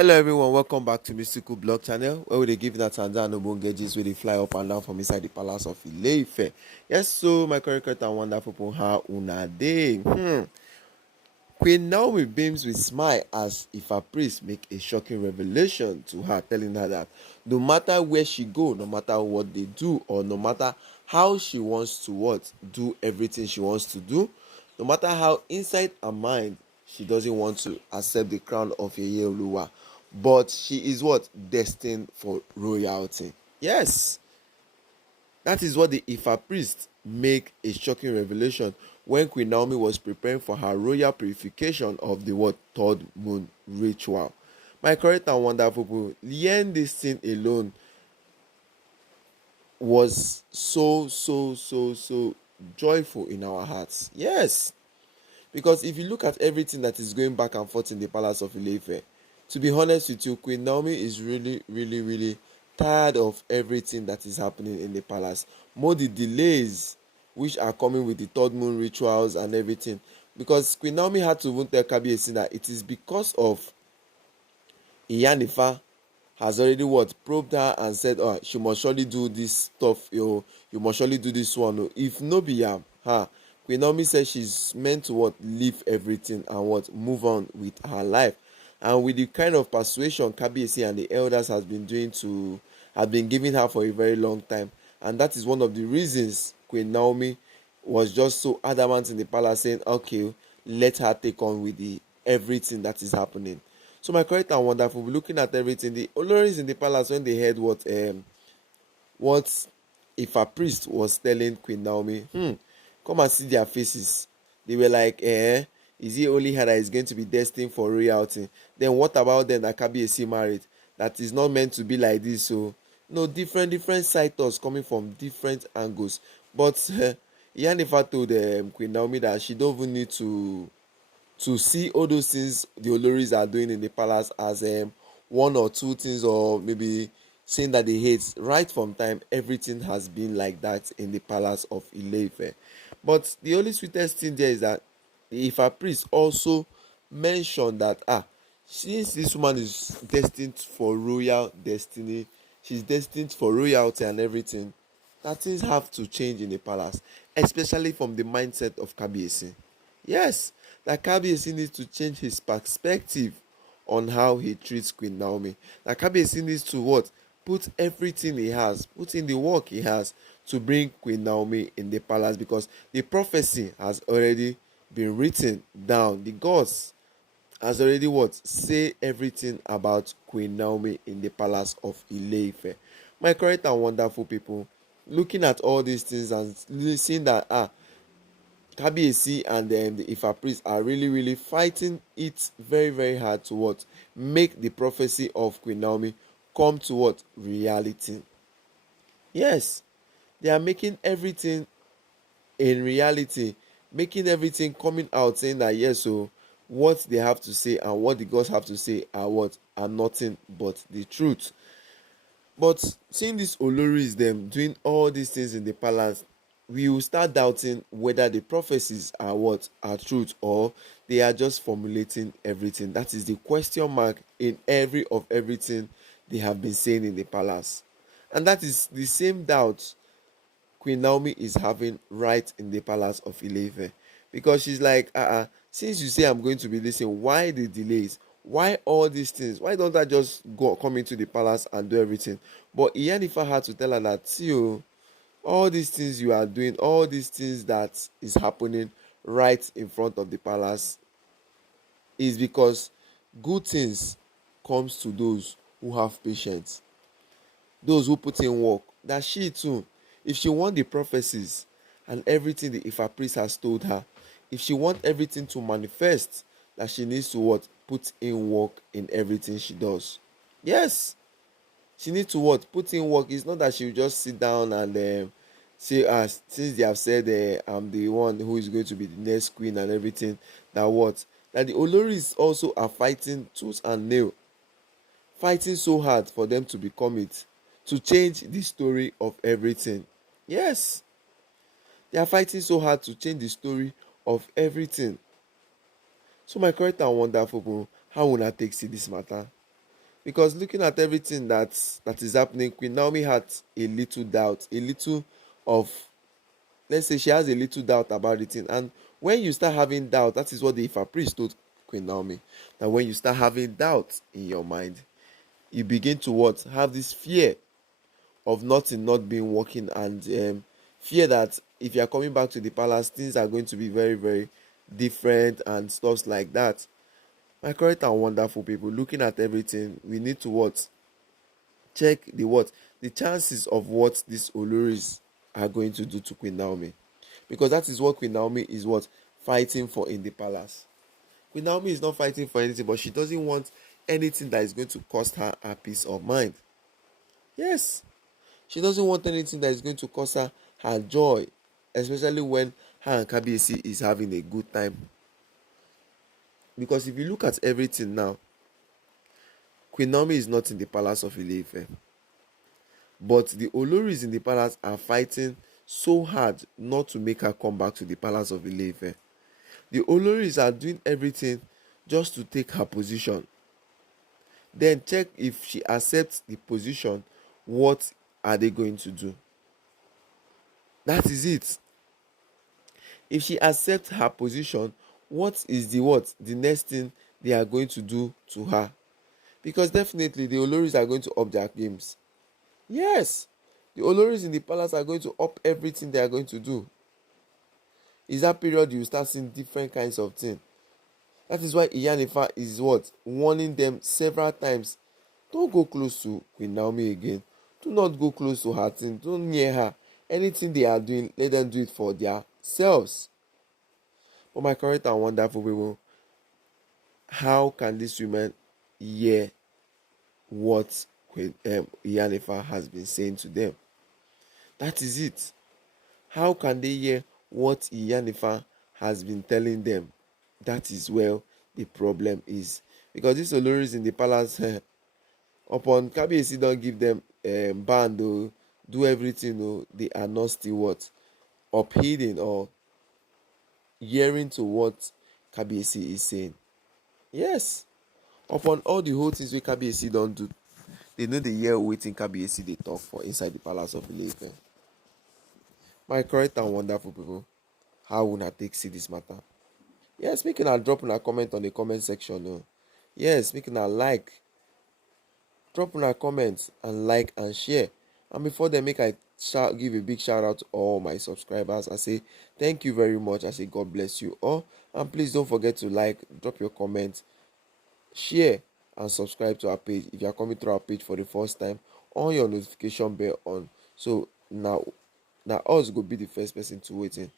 Hello everyone, welcome back to Mystical Blog Channel where we dey give that and down Obonge gist wey dey fly up and down from inside the palace of Ile-Ife. Yes, so my correct and wonderful people, how una dey? Queen Naomi beams with smile as Ifa priest make a shocking revelation to her, telling her that no matter where she go, no matter what they do, or no matter how she wants to do everything she wants to do, no matter how inside her mind she doesn't want to accept the crown of Yeye Oluwa, but she is destined for royalty. Yes, that is what the Ifa priest make a shocking revelation when Queen Naomi was preparing for her royal purification of the third moon ritual. My correct and wonderful people, learn this thing alone was so joyful in our hearts. Yes, because if you look at everything that is going back and forth in the palace of Ile-Ife, to be honest with you, Queen Naomi is really tired of everything that is happening in the palace. More the delays which are coming with the third moon rituals and everything. Because Queen Naomi had to even tell Kabiyesi that it is because of Iyanifa has already probed her and said, oh, she must surely do this stuff, you must surely do this one. If no be her, Queen Naomi said she's meant to leave everything and move on with her life. And with the kind of persuasion Kabiyesi and the elders have been giving her for a very long time, and that is one of the reasons Queen Naomi was just so adamant in the palace, saying, okay, let her take on with everything that is happening. So my correct and wonderful, looking at everything, the Oloris in the palace, when they heard what if a priest was telling Queen Naomi, come and see their faces. They were like, is it only her that is going to be destined for royalty? Then what about them that Kabiyesi married? That is not meant to be like this. So no, different sighters coming from different angles. But Iyanifa told Queen Naomi that she don't even need to see all those things the Oloris are doing in the palace as one or two things, or maybe saying that they hate. Right from time, everything has been like that in the palace of Ile-Ife. But the only sweetest thing there is that the Ifa priest also mentioned that since this woman is destined for royal destiny, she's destined for royalty and everything, that things have to change in the palace, especially from the mindset of Kabiyesi. Yes, that Kabiyesi needs to change his perspective on how he treats Queen Naomi. That Kabiyesi needs to put everything he has, put in the work he has to bring Queen Naomi in the palace, because the prophecy has already been written down. The gods has already say everything about Queen Naomi in the palace of Ile-Ife. My correct and wonderful people, looking at all these things and seeing that Kabiyesi and the Ifa priest are really fighting it very hard to make the prophecy of Queen Naomi come to reality. Yes, they are making everything in reality, making everything coming out, saying that yes, so what they have to say and what the gods have to say are nothing but the truth. But seeing these Oloris them doing all these things in the palace, we will start doubting whether the prophecies are truth, or they are just formulating everything. That is the question mark in everything they have been saying in the palace. And that is the same doubt Queen Naomi is having right in the palace of Ile-Ife, because she's like, since you say I'm going to be listening, why the delays? Why all these things? Why don't I just come into the palace and do everything? But Iyanifa had to tell her that, see, all these things you are doing, all these things that is happening right in front of the palace, is because good things comes to those who have patience, those who put in work. That she too, if she want the prophecies and everything the Ifa priest has told her, if she want everything to manifest, that she needs to put in work in everything she does. Yes, she needs to put in work. It's not that she will just sit down and say, since they have said I'm the one who is going to be the next queen and everything, that the Oloris also are fighting tooth and nail, fighting so hard for them to become it, to change the story of everything. Yes, they are fighting so hard to change the story of everything. So my correct and wonderful people, how will I take see this matter? Because looking at everything that is happening, Queen Naomi had a little doubt, a little of, let's say she has a little doubt about the thing. And when you start having doubt, that is what the Ifa priest told Queen Naomi. That when you start having doubt in your mind, you begin to what? Have this fear of nothing not being working, and fear that if you are coming back to the palace, things are going to be very, very different and stuff like that. My correct and wonderful people, looking at everything, we need to what? Check the what? The chances of what these Oloris are going to do to Queen Naomi. Because that is what Queen Naomi is what? Fighting for in the palace. Queen Naomi is not fighting for anything, but she doesn't want anything that is going to cost her her peace of mind. Yes, she doesn't want anything that is going to cost her her joy, especially when her and Kabiyesi is having a good time. Because if you look at everything now, Queen Naomi is not in the palace of Ile-Ife, but the Oloris in the palace are fighting so hard not to make her come back to the palace of Ile-Ife. The Oloris are doing everything just to take her position. Then check if she accepts the position, what are they going to do? That is it. If she accepts her position, what is the what? The next thing they are going to do to her? Because definitely the Oloris are going to up their games. Yes, the Oloris in the palace are going to up everything they are going to do. Is that period you start seeing different kinds of things. That is why Iyanifa is what? Warning them several times. Don't go close to Queen Naomi again. Do not go close to her thing. Don't near her. Anything they are doing, let them do it for themselves. But my correct and wonderful people, how can these women hear what Queen Iyanifa has been saying to them? That is it. How can they hear what Iyanifa has been telling them? That is where the problem is. Because these Oloris in the palace, upon Kabiyesi don't give them band or do everything, they are not still what? Upheeding or hearing to what Kabiyesi is saying. Yes. Upon all the whole things wey Kabiyesi don do, they no dey hear wetin Kabiyesi dey talk for inside the palace of Ile-Ife. My correct and wonderful people, how una take see this matter? Yes, make una drop una comment on the comment section. Yes, make una like, drop una comment and like and share. And before then, make I give a big shout out to all my subscribers. I say thank you very much. I say God bless you all. And please don't forget to like, drop your comment, share and subscribe to our page. If you are coming through our page for the first time, on your notification bell on. So now us go be the first person to waiting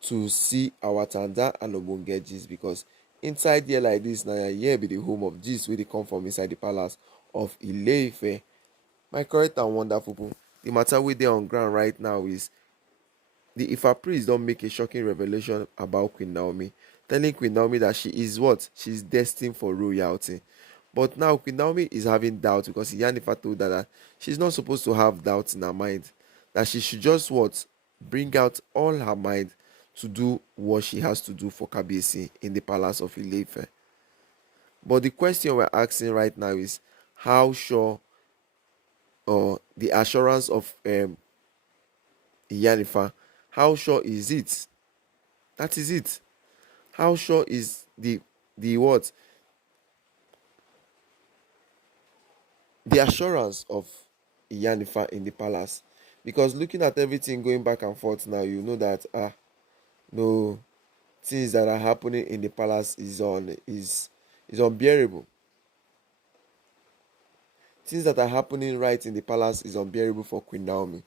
to see our tanda and ogbonge gist, because inside here like this now, here be the home of gist wey dey come from inside the palace of Ile-Ife. My correct and wonderful people, the matter wey dey on ground right now is the Ifa priest don make a shocking revelation about Queen Naomi, telling Queen Naomi that she is what? She's destined for royalty. But now Queen Naomi is having doubt, because Iyanifa told her that she's not supposed to have doubts in her mind. That she should just what? Bring out all her mind to do what she has to do for Kabiyesi in the palace of Ile-Ife. But the question we're asking right now is, how sure, or the assurance of Iyanifa, how sure is it? That is it. How sure is the what? The assurance of Iyanifa in the palace? Because looking at everything going back and forth now, you know that no, things that are happening in the palace is unbearable. Things that are happening right in the palace is unbearable for Queen Naomi.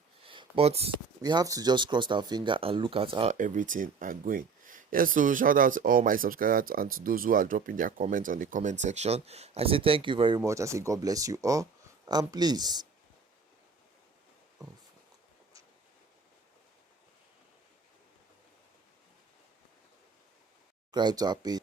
But we have to just cross our finger and look at how everything are going. Yes, so shout out to all my subscribers and to those who are dropping their comments on the comment section. I say thank you very much. I say God bless you all. And please subscribe to our page.